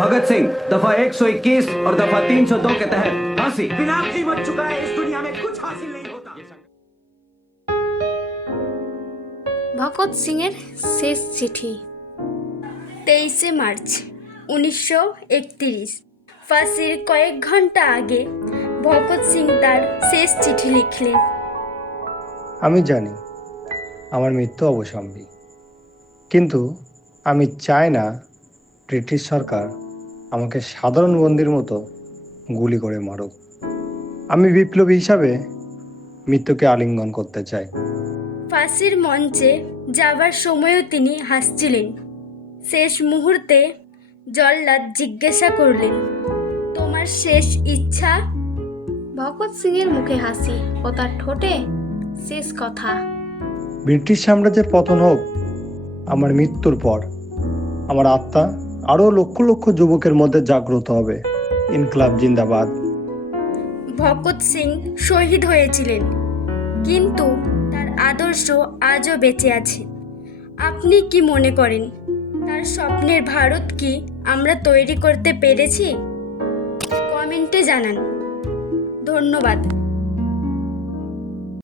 भगत सिंह दफा 121 और दफा 302 के तहत फांसी बिना कीमत चुकाए इस दुनिया में कुछ हासिल नहीं होता ভগৎ সিংয়ের শেষ চিঠি তেইশে মার্চ উনিশশো একতিরিশ ফাঁসির কয়েক ঘন্টা আগে ভগৎ সিং তার শেষ চিঠি লিখলেন আমি জানি আমার মৃত্যু অবসম্ভী কিন্তু আমি চাই না ব্রিটিশ সরকার আমাকে সাধারণ বন্দির মতো গুলি করে মারুক। আমি বিপ্লবী হিসাবে মৃত্যুকে আলিঙ্গন করতে চাই। ফাঁসির মঞ্চে যাবার সময়ও তিনি হাসছিলেন। শেষ মুহূর্তে জল্লাদ জিজ্ঞাসা করলেন তোমার শেষ ইচ্ছা? ভগৎ সিংয়ের মুখে হাসি ও তার ঠোঁটে শেষ কথা। ব্রিটিশ সাম্রাজ্যের পতন হোক আমার মৃত্যুর পর আমার আত্মা আরও লক্ষ লক্ষ যুবকের মধ্যে জাগ্রত হবে। ইনকলাব জিন্দাবাদ। ভগৎ সিং শহীদ হয়েছিলেন, কিন্তু তার আদর্শ আজও বেঁচে আছে। আপনি কি মনে করেন, তার স্বপ্নের ভারত কি আমরা তৈরি করতে পেরেছি? কমেন্টে জানান। ধন্যবাদ।